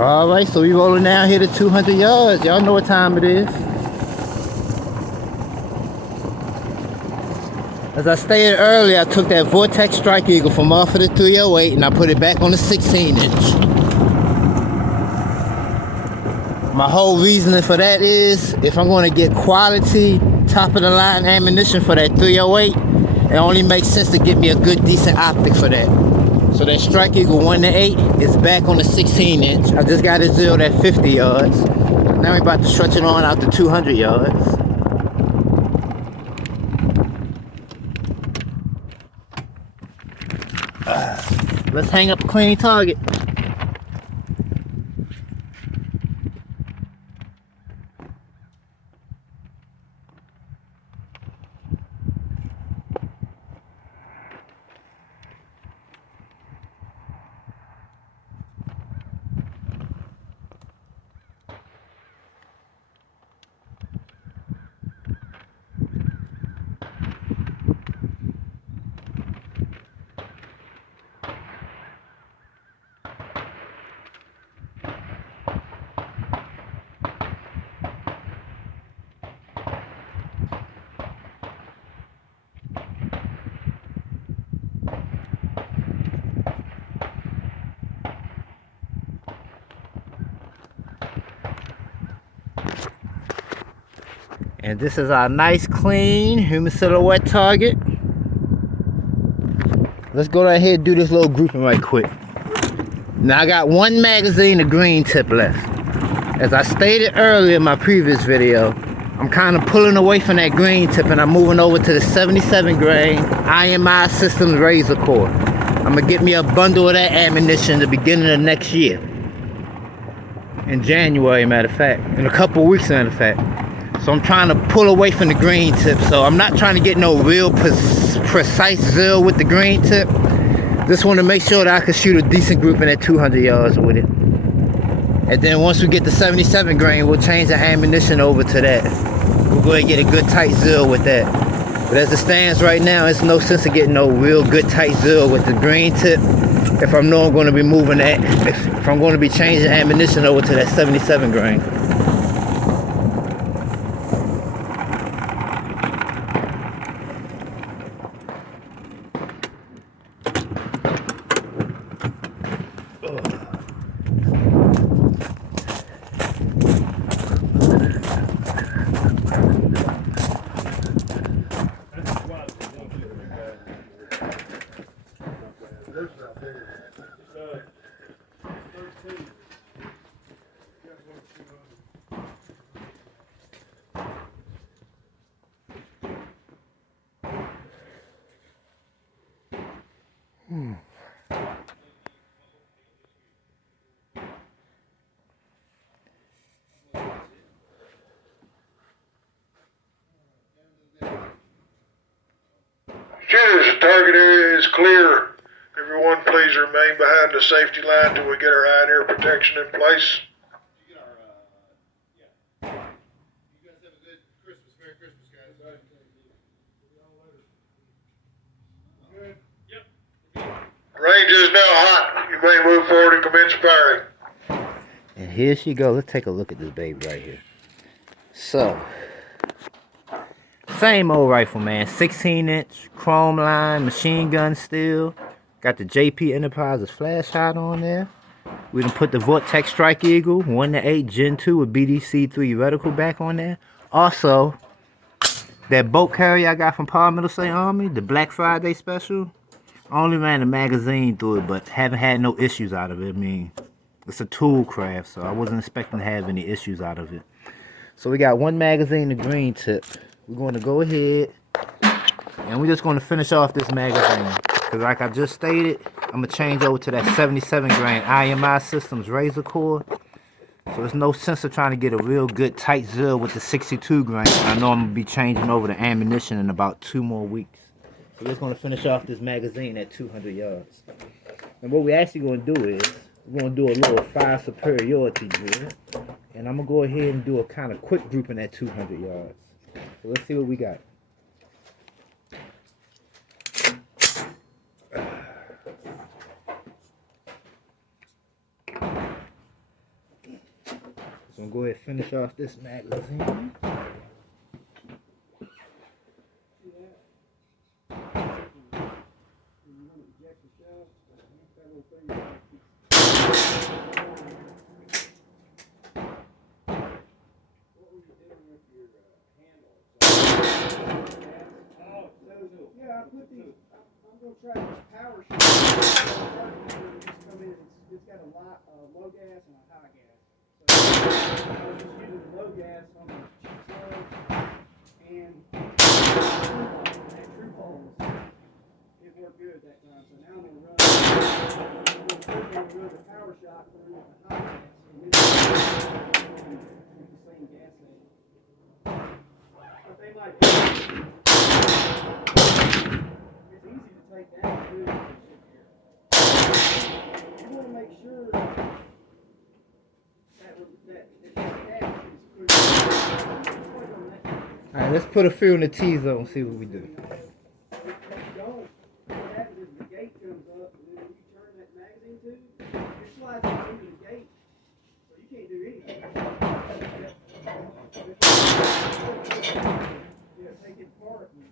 Alright, so we rolling down here to 200 yards. Y'all know what time it is. As I stated earlier, I took that Vortex Strike Eagle from off of the 308 and I put it back on the 16 inch. My whole reasoning for that is, if I'm going to get quality, top of the line ammunition for that 308, it only makes sense to get me a good, decent optic for that. So that Strike Eagle 1-8 is back on the 16 inch. I just got it zeroed at 50 yards. Now we're about to stretch it on out to 200 yards. Let's hang up a clean target. And this is our nice, clean, human silhouette target. Let's go right here and do this little grouping right quick. Now I got one magazine of green tip left. As I stated earlier in my previous video, I'm kind of pulling away from that green tip and I'm moving over to the 77 grain IMI Systems Razor Core. I'm gonna get me a bundle of that ammunition at the beginning of next year. In January, matter of fact. In a couple weeks, matter of fact. So I'm trying to pull away from the green tip. So I'm not trying to get no real precise zero with the green tip. Just want to make sure that I can shoot a decent grouping at 200 yards with it. And then once we get the 77 grain, we'll change the ammunition over to that. We'll go ahead and get a good tight zero with that. But as it stands right now, it's no sense of getting no real good tight zero with the green tip if I know I'm going to be moving that, if I'm going to be changing ammunition over to that 77 grain. Shooters, the target area is clear. Everyone please remain behind the safety line till we get our eye and ear protection in place. You guys have a good Christmas. Merry Christmas, guys. Good. Yep. Range is now hot. You may move forward and commence firing. And here she goes. Let's take a look at this baby right here. So, same old rifle, man. 16-inch, chrome line, machine gun steel. Got the JP Enterprises flash shot on there. We done put the Vortex Strike Eagle 1-8 Gen 2 with BDC 3 reticle back on there. Also, that boat carrier I got from Parliamentary State Army, the Black Friday special. I only ran a magazine through it, but haven't had no issues out of it. I mean, it's a tool craft, so I wasn't expecting to have any issues out of it. So we got one magazine of green tip. We're going to go ahead and we're just going to finish off this magazine. Because like I just stated, I'm going to change over to that 77 grain IMI Systems Razor Core. So there's no sense of trying to get a real good tight zero with the 62 grain. I know I'm going to be changing over the ammunition in about 2 more weeks. So we're just going to finish off this magazine at 200 yards. And what we're actually going to do is, we're going to do a little fire superiority drill. And I'm going to go ahead and do a kind of quick grouping at 200 yards. So let's see what we got. Gonna go ahead and finish off this magazine. Yeah, I put these. I'm gonna try this power shot. It's got a low gas and a high gas. So I was just using the low gas on the cheap side and that true poles. It worked good that time. So now I'm gonna run the power shot through with the high gas and then with the same gas tank. But they might. It's easy to take down too. You want to make sure that if that gas is pushed. Alright, let's put a few in the T-zone and see what we do. If you don't, what happens is the gate comes up, and then when you turn that magazine tube, it slides right into the gate, so you can't do anything. Yeah, take it apart and you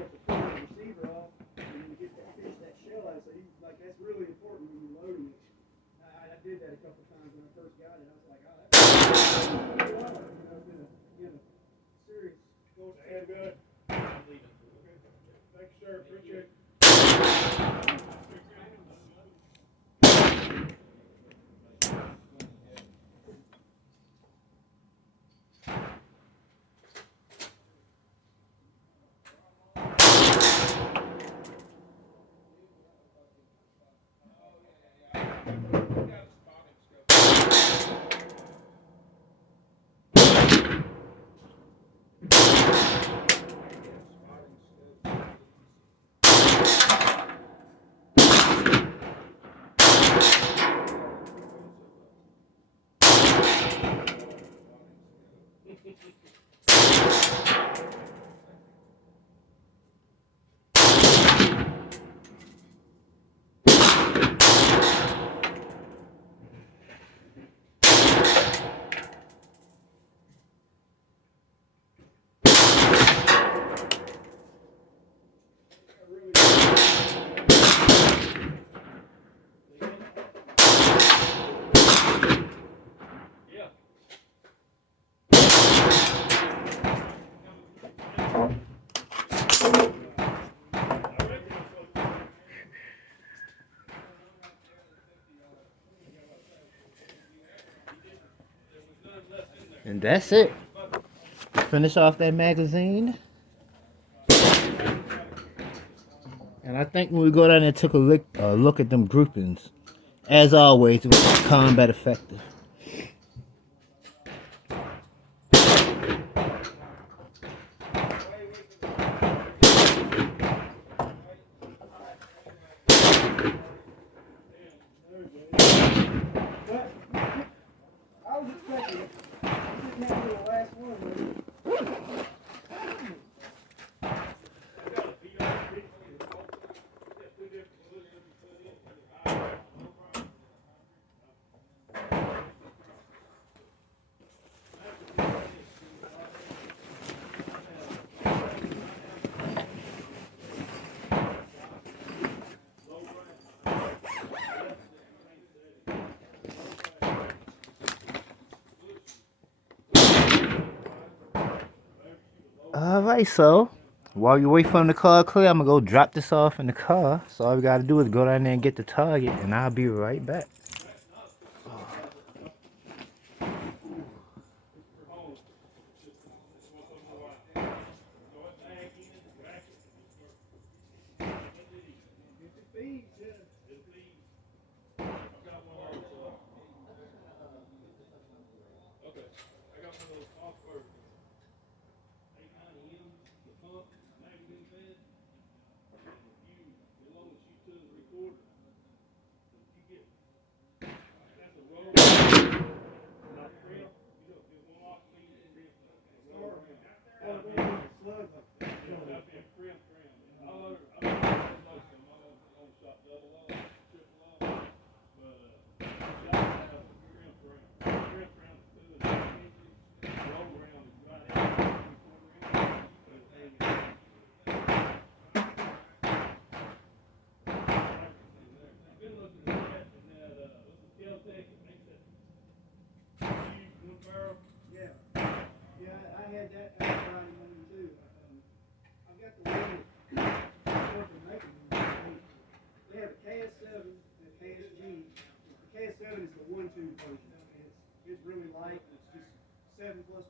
have to pull the receiver off, and then you get that fish that shell out. So you like that's really important when you're loading it. I did that a couple times when I first got it. I was like, oh, that's in a serious. Damn good. Thank you, sir. Appreciate it. And that's it. Finish off that magazine. And I think when we go down there and took a look at them groupings, as always, it was combat effective. I was expecting it. This didn't have to be the last one, though. Alright, so while you wait for the car to clear, I'm gonna go drop this off in the car. So all we gotta do is go down there and get the target, and I'll be right back.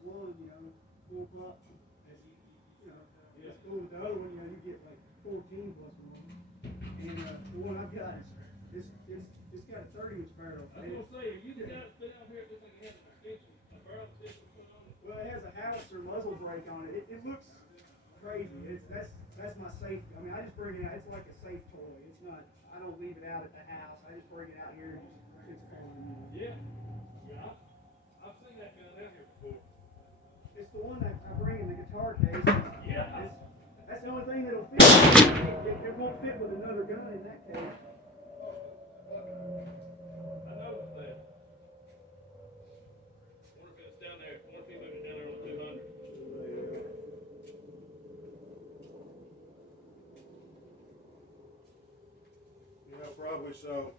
one, you know, full crop. You know, it's cool. With the other one, you know, you get like 14 plus one. And the one I've got is it's got a 30-inch barrel. I was gonna say, are you the guy that's been out here? It looks like he has an extension, a barrel extension put on it. Well, it has a howitzer muzzle brake on it. It looks crazy. That's my safety. I mean, I just bring it out. It's like a safe toy. It's not. I don't leave it out at the house. I just bring it out here. It's fun. Yeah. Yeah. I've seen that gun out here before. It's the one that I bring in the guitar case. Yeah. That's the only thing that'll fit. It won't fit with another gun in that case. I noticed that. Wonder if it's down there. Wonder if he moved it down there on 200. Yeah, probably so.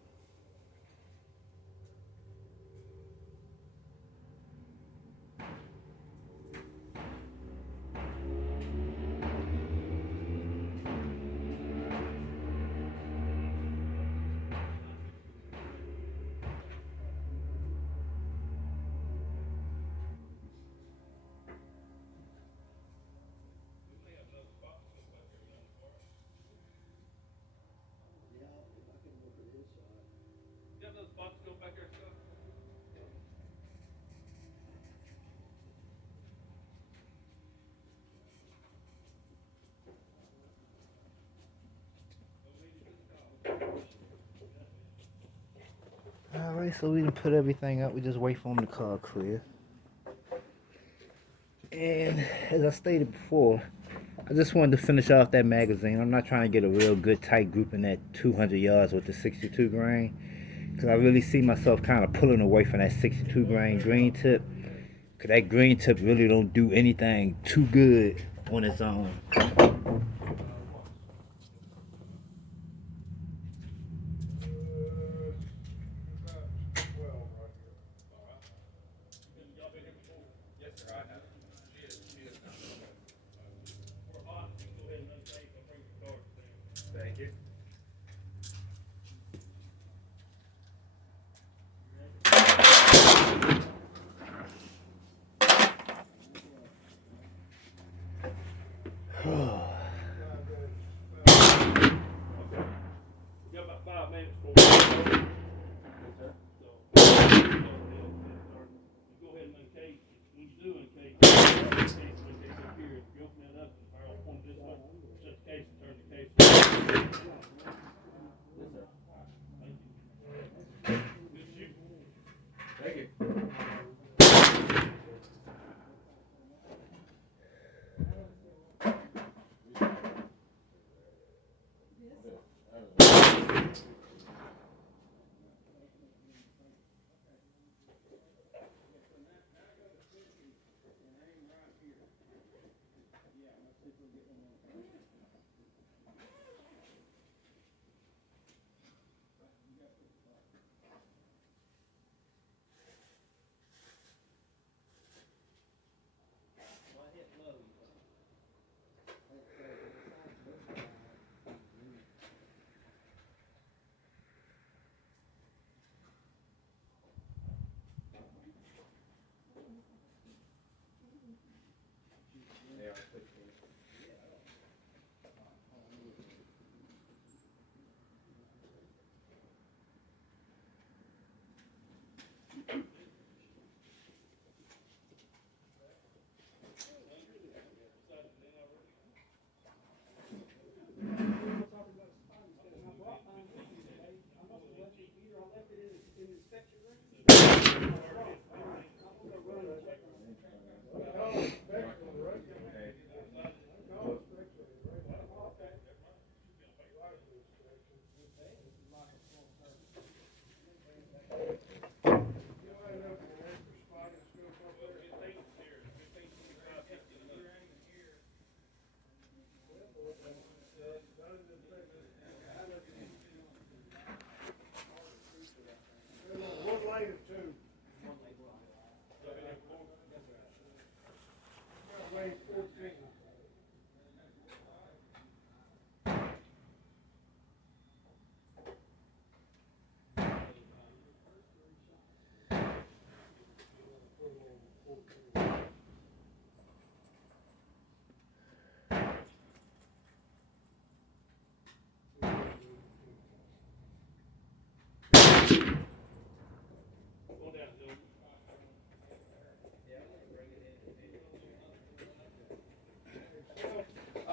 You have those boxes go back there, Scott? Alright, so we done put everything up. We just wait for them to call clear. And as I stated before, I just wanted to finish off that magazine. I'm not trying to get a real good tight group in that 200 yards with the 62 grain. Because I really see myself kind of pulling away from that 62 grain green tip. Because that green tip really don't do anything too good on its own. Thank you. Oh.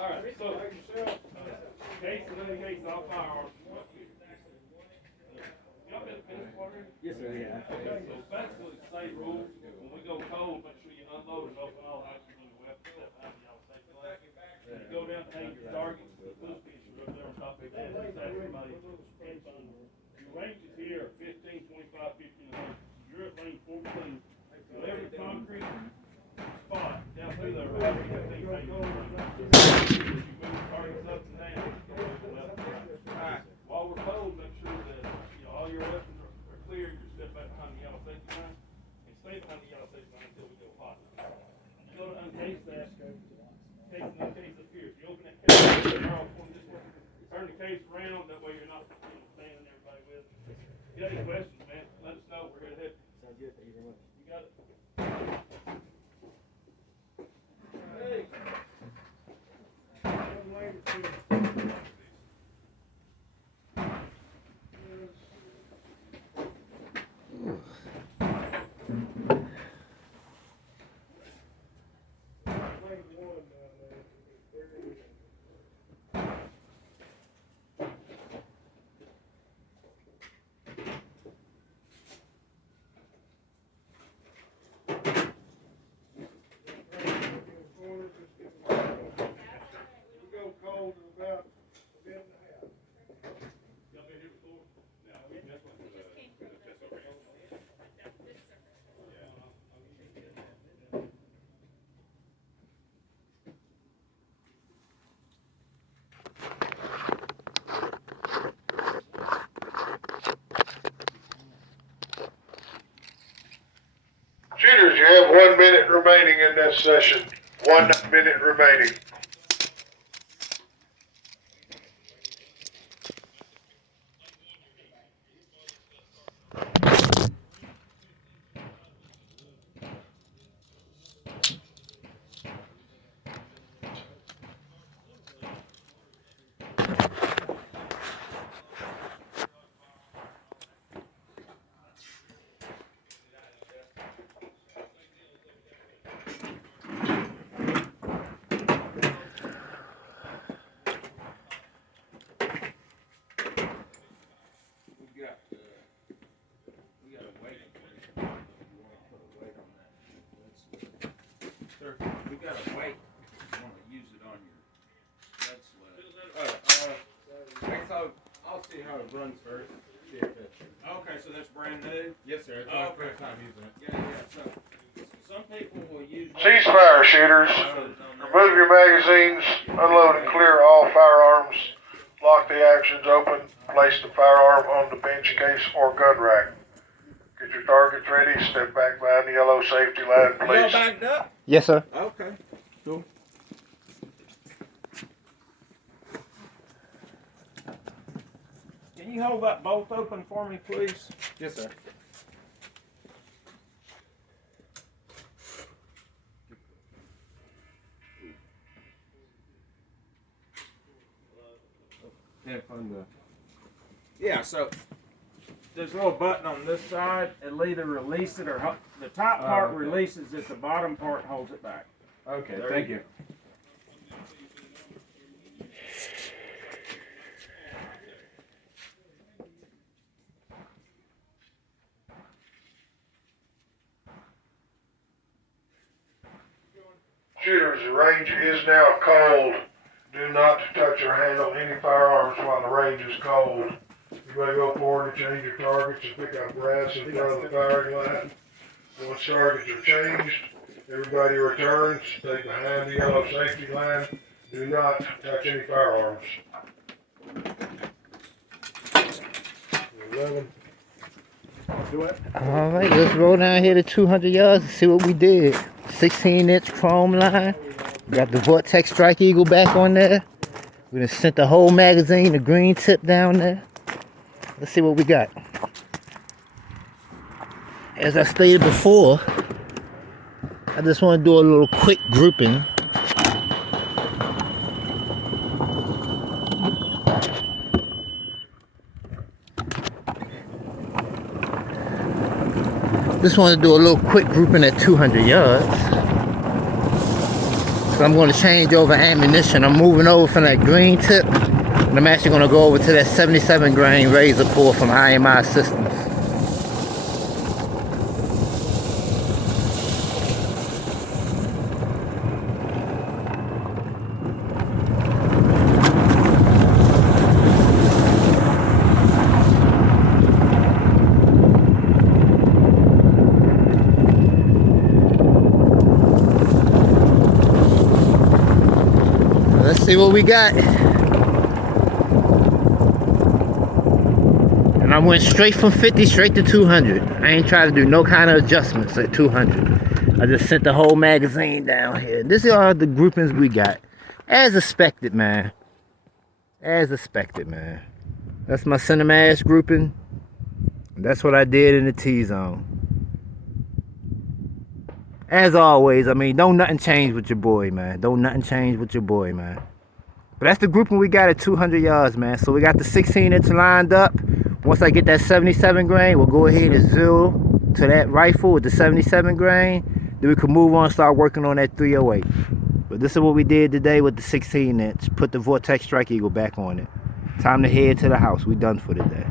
Alright, so, case and indicates all firearms. Y'all been finished water? Yes, sir, yeah. Okay, so basically, same rules. When we go cold, make sure you unload and open all axles on your weapon, step behind the yellow safety line. When you go down to hang your targets, the push pins are up there on top of your head. That's everybody can't find them. Your ranges here are 15, 25, 50, and 100. You're at lane 14. So every concrete spot down through there, right, you have things hanging on. You move targets up and down, go left and right. While we're cold, make sure that all your weapons are clear. You step back behind the yellow safety line and stay behind the yellow safety line until we go hot. You go to uncase that. Case and uncase up here. If you open that case, turn the case around. That way you're not standing everybody with. If you got any questions, man, let us know. We're here to help. Sounds good. Thank you very much. You got it. Shooters, you have 1 minute remaining in this session. 1 minute remaining. We gotta wait if you wanna use it on your blood sweat. I'll see how it runs first. See if it. Okay, so that's brand new? Yes, sir. It's my first time using it. Yeah. So some people will use. Ceasefire, shooters. Remove your magazines, unload and clear all firearms, lock the actions open, place the firearm on the bench case or gun rack. Get your targets ready, step back behind the yellow safety line, Y'all please. backed up? Yes, sir. Okay, cool. Can you hold that bolt open for me, please? Yes, sir. Yeah, so there's a little button on this side. It'll either release it or the top part releases it, the bottom part holds it back. Okay, thank you. Shooters, the range is now cold. Do not touch or handle any firearms while the range is cold. You may go forward and change your targets and pick up brass in front of the firing line. Once targets are changed, everybody returns. Stay behind the yellow safety line. Do not touch any firearms. 11. Do it. All right, let's roll down here to 200 yards and see what we did. 16-inch chrome line. Got the Vortex Strike Eagle back on there. We're gonna send the whole magazine, the green tip down there. Let's see what we got. As I stated before, I just want to do a little quick grouping. Just want to do a little quick grouping at 200 yards. So I'm going to change over ammunition. I'm moving over from that green tip, and I'm actually going to go over to that 77 grain razor pull from IMI Systems. Let's see what we got. And I went straight from 50 straight to 200. I ain't trying to do no kind of adjustments at 200. I just sent the whole magazine down here. This are the groupings we got. As expected, man. As expected, man. That's my center mass grouping. That's what I did in the T-zone. As always, I mean, don't nothing change with your boy, man. Don't nothing change with your boy, man. But that's the grouping we got at 200 yards, man. So we got the 16-inch lined up. Once I get that 77 grain, we'll go ahead and zero to that rifle with the 77 grain. Then we can move on and start working on that 308. But this is what we did today with the 16-inch. Put the Vortex Strike Eagle back on it. Time to head to the house. We done for today.